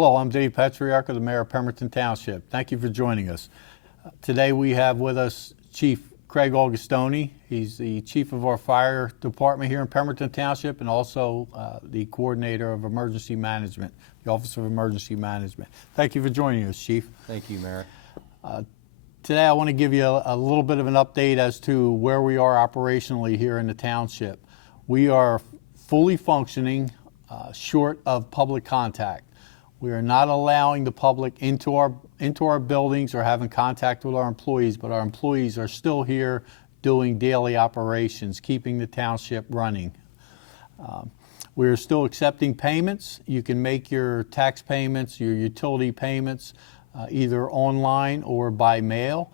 Hello, I'm Dave Petriarch, the Mayor of Pemberton Township. Thank you for joining us. Today we have with us Chief Craig Augustoni. He's the Chief of our Fire Department here in Pemberton Township and also the Coordinator of Emergency Management, the Office of Emergency Management. Thank you for joining us, Chief. Thank you, Mayor. Today I want to give you a little bit of an update as to where we are operationally here in the Township. We are fully functioning, short of public contact. We are not allowing the public into our buildings or having contact with our employees, but our employees are still here doing daily operations, keeping the township running. We are still accepting payments. You can make your tax payments, your utility payments, either online or by mail.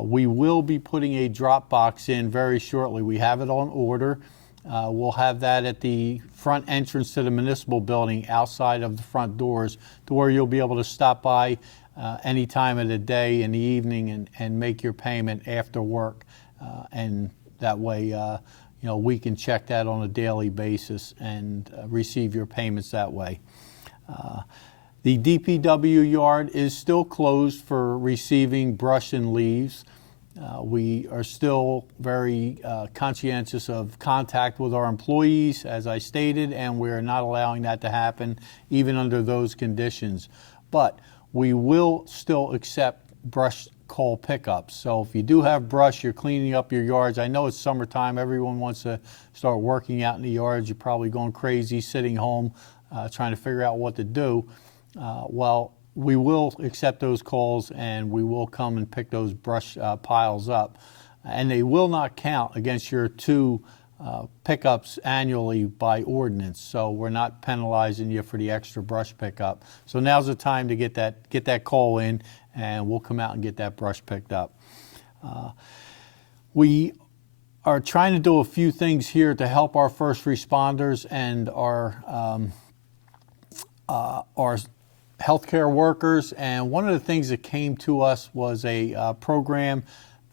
We will be putting a drop box in very shortly. We have it on order. We'll have that at the front entrance to the municipal building outside of the front doors to where you'll be able to stop by any time of the day in the evening and make your payment after work. And that way, we can check that on a daily basis and receive your payments that way. The DPW yard is still closed for receiving brush and leaves. We are still very conscientious of contact with our employees, as I stated, and we're not allowing that to happen even under those conditions. But we will still accept brush call pickups. So if you do have brush, you're cleaning up your yards. I know it's summertime. Everyone wants to start working out in the yards. You're probably going crazy sitting home trying to figure out what to do. Well, we will accept those calls and we will come and pick those brush piles up. And they will not count against your two pickups annually by ordinance. So we're not penalizing you for the extra brush pickup. So now's the time to get that call in and we'll come out and get that brush picked up. We are trying to do a few things here to help our first responders and our healthcare workers, and one of the things that came to us was a program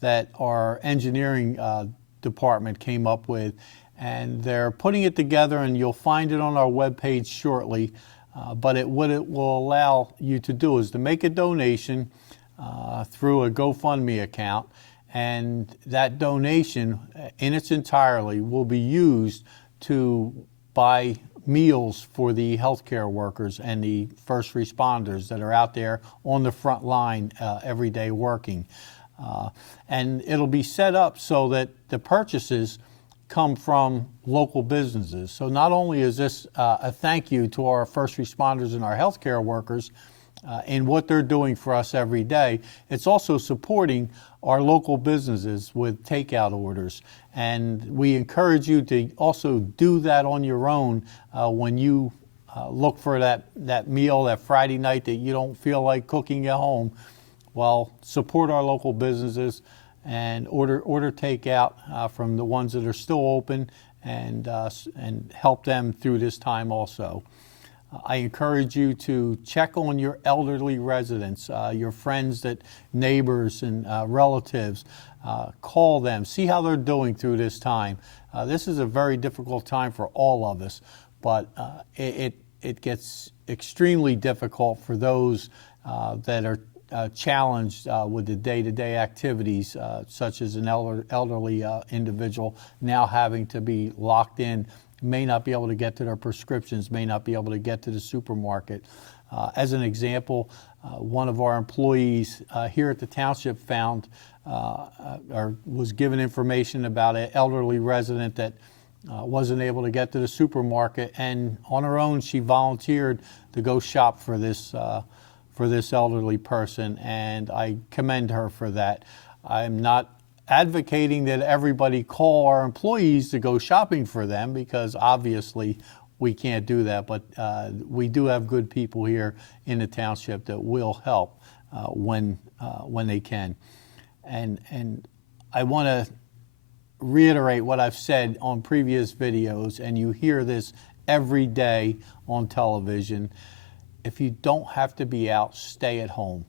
that our engineering department came up with, and they're putting it together, and you'll find it on our webpage shortly. But what it will allow you to do is to make a donation through a GoFundMe account, and that donation in its entirety will be used to buy meals for the healthcare workers and the first responders that are out there on the front line every day working. And it'll be set up so that the purchases come from local businesses. So not only is this a thank you to our first responders and our healthcare workers in what they're doing for us every day, it's also supporting our local businesses with takeout orders. And we encourage you to also do that on your own when you look for that meal that Friday night that you don't feel like cooking at home. Well, support our local businesses and order takeout from the ones that are still open and help them through this time also. I encourage you to check on your elderly residents, your friends, neighbors and relatives. Call them, see how they're doing through this time. This is a very difficult time for all of us, but it gets extremely difficult for those that are challenged with the day-to-day activities, such as an elderly individual now having to be locked in, may not be able to get to their prescriptions, may not be able to get to the supermarket. As an example, one of our employees here at the township found or was given information about an elderly resident that wasn't able to get to the supermarket, and on her own she volunteered to go shop for this elderly person, and I commend her for that. I'm not advocating that everybody call our employees to go shopping for them, because obviously we can't do that, but we do have good people here in the township that will help when they can. And I want to reiterate what I've said on previous videos, and you hear this every day on television. If you don't have to be out, stay at home.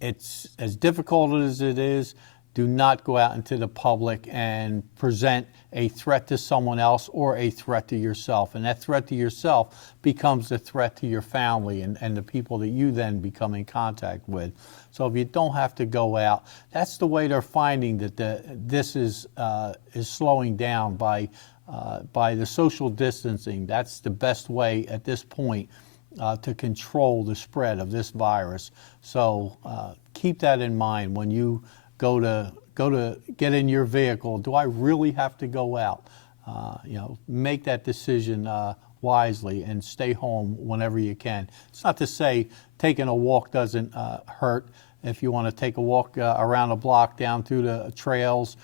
It's as difficult as it is. do not go out into the public and present a threat to someone else or a threat to yourself. And that threat to yourself becomes a threat to your family and the people that you then become in contact with. So if you don't have to go out, that's the way they're finding that this is slowing down by the social distancing. That's the best way at this point to control the spread of this virus. So keep that in mind when you go to get in your vehicle. Do I really have to go out? Make that decision wisely and stay home whenever you can. It's not to say taking a walk doesn't hurt. If you want to take a walk around a block down through the trails,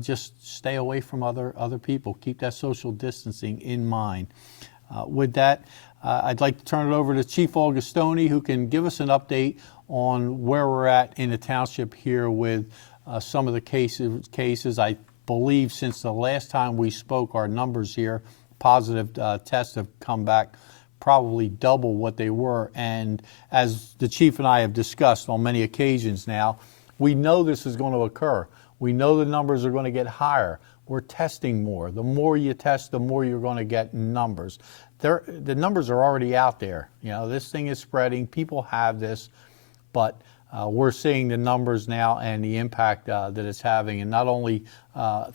just stay away from other people. Keep that social distancing in mind. With that, I'd like to turn it over to Chief Augustoni, who can give us an update on where we're at in the township here with some of the cases. I believe since the last time we spoke, our numbers here, positive tests have come back probably double what they were. And as the chief and I have discussed on many occasions now, we know this is going to occur. We know the numbers are going to get higher. We're testing more. The more you test, the more you're going to get numbers. The numbers are already out there. This thing is spreading. People have this, but we're seeing the numbers now and the impact that it's having, and not only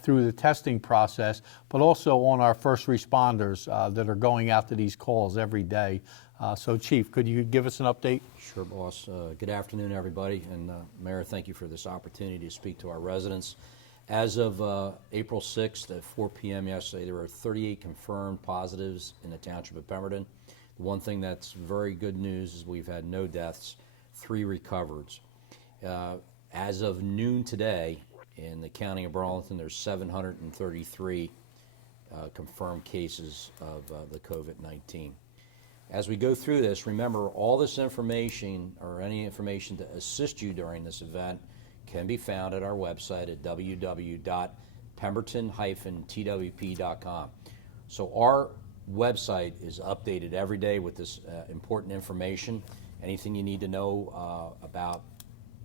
through the testing process, but also on our first responders that are going out to these calls every day. So, Chief, could you give us an update? Sure, boss. Good afternoon, everybody. And Mayor, thank you for this opportunity to speak to our residents. As of April 6th at 4 p.m. yesterday, there were 38 confirmed positives in the Township of Pemberton. The one thing that's very good news is we've had no deaths, 3 recovered. As of noon today, in the county of Burlington, there's 733 confirmed cases of the COVID-19. As we go through this, remember all this information or any information to assist you during this event can be found at our website at www.pemberton-twp.com. So our website is updated every day with this important information. Anything you need to know about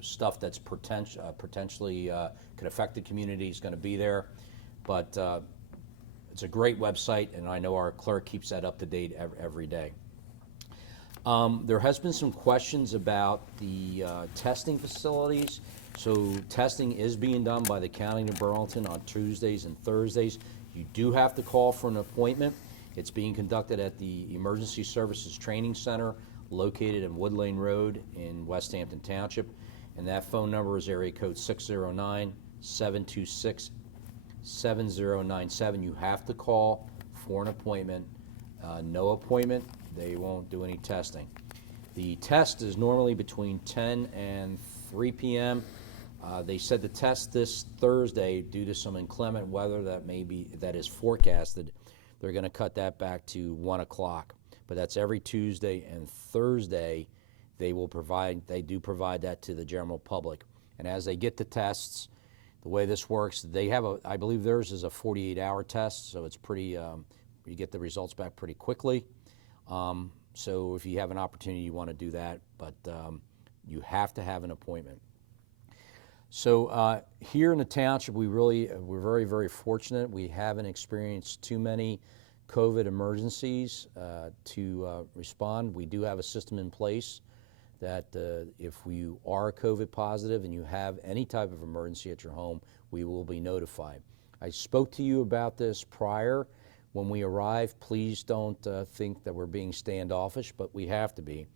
stuff that's potentially could affect the community is going to be there. But it's a great website, and I know our clerk keeps that up to date every day. There has been some questions about the testing facilities. So testing is being done by the County of Burlington on Tuesdays and Thursdays. You do have to call for an appointment. It's being conducted at the Emergency Services Training Center located in Wood Lane Road in West Hampton Township. And that phone number is area code 609-726-7097. You have to call for an appointment. No appointment, they won't do any testing. The test is normally between 10 and 3 p.m. They said the test this Thursday, due to some inclement weather that is forecasted, they're going to cut that back to 1 o'clock. But that's every Tuesday and Thursday. They do provide that to the general public. And as they get the tests, the way this works, they have I believe theirs is a 48-hour test, so it's pretty, you get the results back pretty quickly. So if you have an opportunity, you want to do that, but you have to have an appointment. So here in the township, we're very, very fortunate. We haven't experienced too many COVID emergencies to respond. We do have a system in place that if you are COVID positive and you have any type of emergency at your home, we will be notified. I spoke to you about this prior. When we arrive, please don't think that we're being standoffish, but we have to be.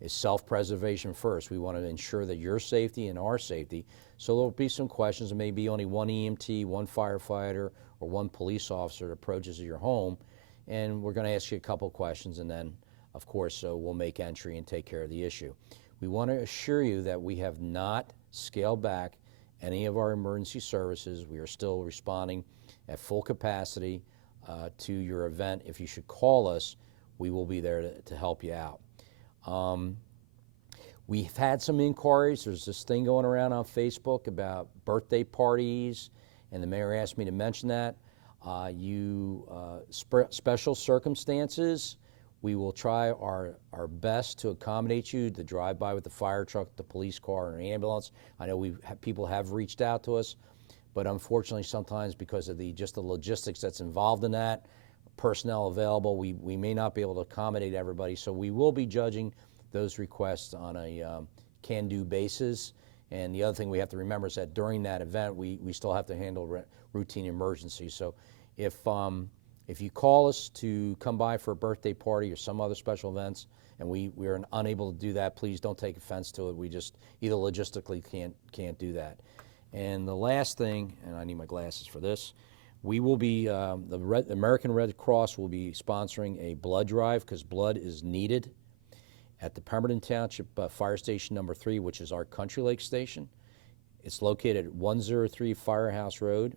It's self-preservation first. We want to ensure that your safety and our safety. So there'll be some questions. There may be only one EMT, one firefighter, or one police officer that approaches your home, and we're going to ask you a couple questions, and then, of course, we'll make entry and take care of the issue. We want to assure you that we have not scaled back any of our emergency services. We are still responding at full capacity to your event. If you should call us, we will be there to help you out. We've had some inquiries. There's this thing going around on Facebook about birthday parties, and the mayor asked me to mention that. Special circumstances, We will try our best to accommodate you to drive by with the fire truck, the police car, and an ambulance. I know people have reached out to us, but unfortunately sometimes because of just the logistics that's involved in that, personnel available, we may not be able to accommodate everybody. So we will be judging those requests on a can-do basis. And the other thing we have to remember is that during that event, we still have to handle routine emergencies. So if you call us to come by for a birthday party or some other special events, and we are unable to do that, please don't take offense to it. We just either logistically can't do that. And the last thing, and I need my glasses for this, we will be, the American Red Cross will be sponsoring a blood drive because blood is needed at the Pemberton Township Fire Station number 3, which is our Country Lake Station. It's located at 103 Firehouse Road,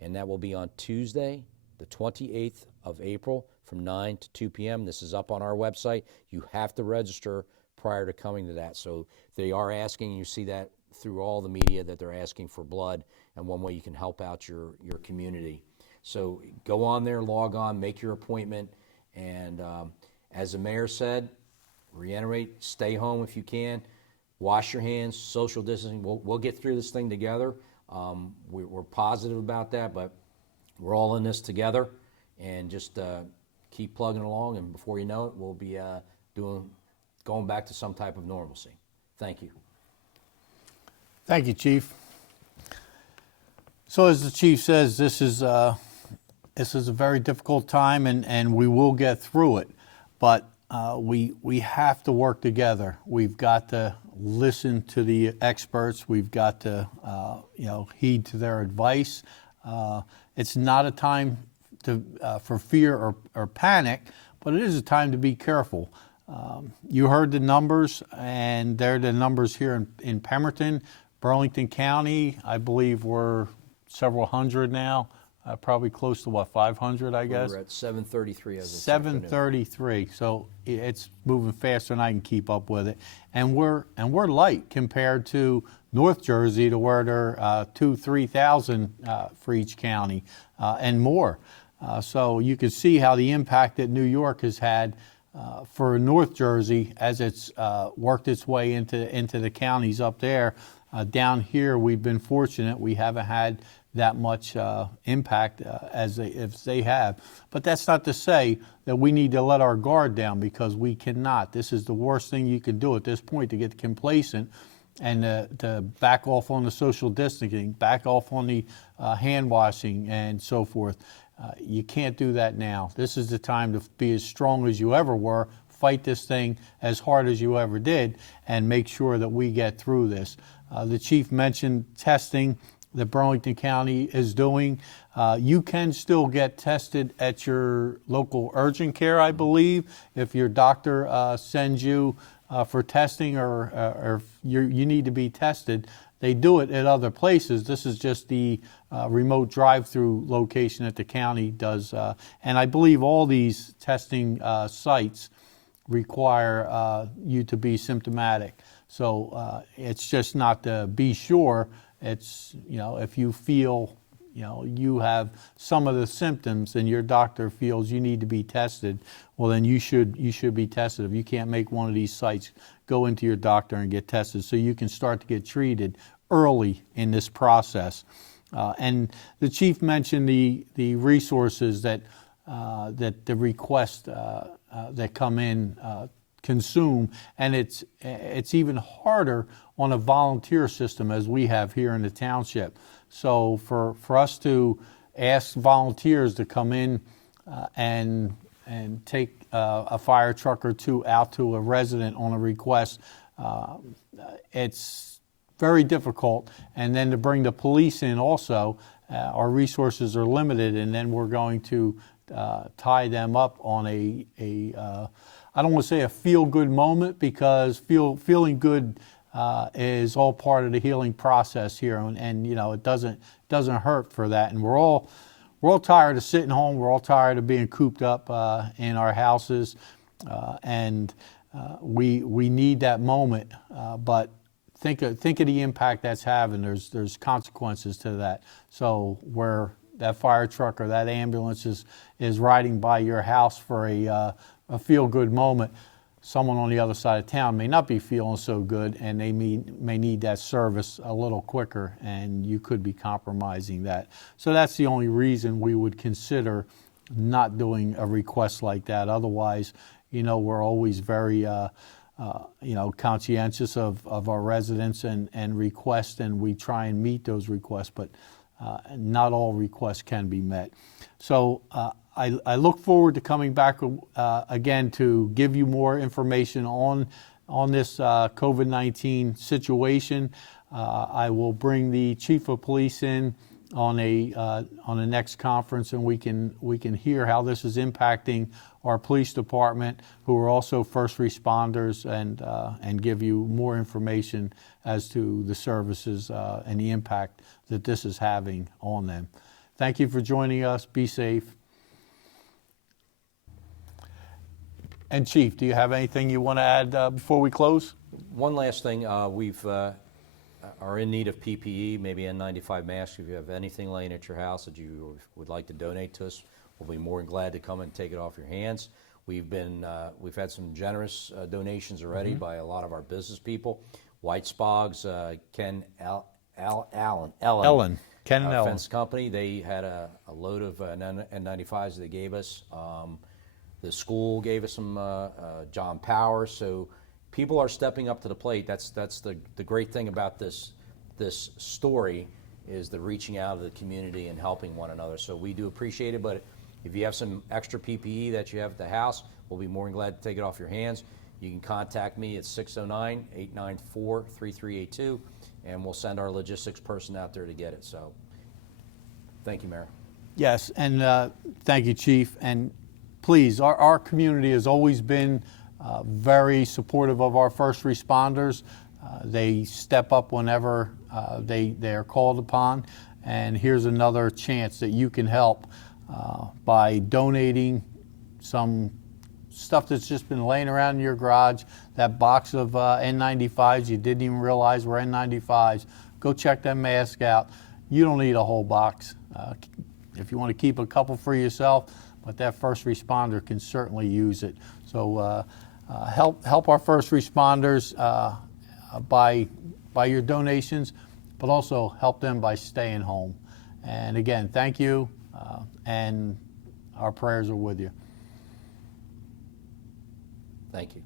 and that will be on Tuesday, the 28th of April from 9 to 2 p.m. This is up on our website. You have to register prior to coming to that. So they are asking, you see that through all the media, that they're asking for blood, and one way you can help out your community. So go on there, log on, make your appointment, and as the mayor said, reiterate, stay home if you can, wash your hands, social distancing. We'll get through this thing together. We're positive about that, but we're all in this together, and just keep plugging along, and before you know it, we'll be going back to some type of normalcy. Thank you. Thank you, Chief. So as the Chief says, this is a very difficult time, and we will get through it, but we have to work together. We've got to listen to the experts. We've got to heed to their advice. It's not a time for fear or panic, but it is a time to be careful. You heard the numbers, and they're the numbers here in Pemberton. Burlington County, I believe we're several hundred now, probably close to 500, I guess. We're at 733 as of 733. So it's moving faster than I can keep up with it, and we're light compared to North Jersey, to where they're 2,000-3,000 for each county and more. So you can see how the impact that New York has had for North Jersey as it's worked its way into the counties up there. Down here, we've been fortunate; we haven't had that much impact as they have. But that's not to say that we need to let our guard down, because we cannot. This is the worst thing you can do at this point, to get complacent and to back off on the social distancing, back off on the hand washing and so forth. You can't do that now. This is the time to be as strong as you ever were, fight this thing as hard as you ever did, and make sure that we get through this. The Chief mentioned testing that Burlington County is doing. You can still get tested at your local urgent care, I believe, if your doctor sends you for testing, or if you need to be tested. They do it at other places. This is just the remote drive-through location that the county does. And I believe all these testing sites require you to be symptomatic. So it's just not to be sure. It's, if you feel, you have some of the symptoms and your doctor feels you need to be tested, well, then you should be tested. If you can't make one of these sites, go into your doctor and get tested so you can start to get treated early in this process. And the Chief mentioned the resources that the requests that come in consume, and it's even harder on a volunteer system as we have here in the township. So for us to ask volunteers to come in and take a fire truck or two out to a resident on a request, it's very difficult. And then to bring the police in also, our resources are limited, and then we're going to tie them up on I don't want to say a feel-good moment, because feeling good is all part of the healing process here, and it doesn't hurt for that. And we're all tired of sitting home. We're all tired of being cooped up in our houses, and we need that moment. But think of the impact that's having. There's consequences to that. So where that fire truck or that ambulance is riding by your house for a feel-good moment, someone on the other side of town may not be feeling so good, and they may need that service a little quicker, and you could be compromising that. So that's the only reason we would consider not doing a request like that. Otherwise, we're always very conscientious of our residents and requests, and we try and meet those requests, but not all requests can be met. So I look forward to coming back again to give you more information on this COVID-19 situation. I will bring the chief of police in on the next conference, and we can hear how this is impacting our police department, who are also first responders, and give you more information as to the services and the impact that this is having on them. Thank you for joining us. Be safe. And Chief, do you have anything you want to add before we close? One last thing, we've are in need of PPE, maybe N95 masks. If you have anything laying at your house that you would like to donate to us, we'll be more than glad to come and take it off your hands. We've had some generous donations already by a lot of our business people. White Spogs, Ken Ellen. Ken and Ellen. Fence Company, they had a load of N95s they gave us. The school gave us some John Power. So people are stepping up to the plate. That's the great thing about this story, is the reaching out of the community and helping one another. So we do appreciate it. But if you have some extra PPE that you have at the house, we'll be more than glad to take it off your hands. You can contact me at 609-894-3382, and we'll send our logistics person out there to get it. So thank you, Mayor. Yes, and thank you, Chief. And please, our community has always been very supportive of our first responders. They step up whenever they are called upon, and here's another chance that you can help by donating some stuff that's just been laying around in your garage. That box of N95s you didn't even realize were N95s. Go check that mask out. You don't need a whole box. If you want to keep a couple for yourself, but that first responder can certainly use it. So help our first responders by your donations, but also help them by staying home. And again, thank you, and our prayers are with you. Thank you.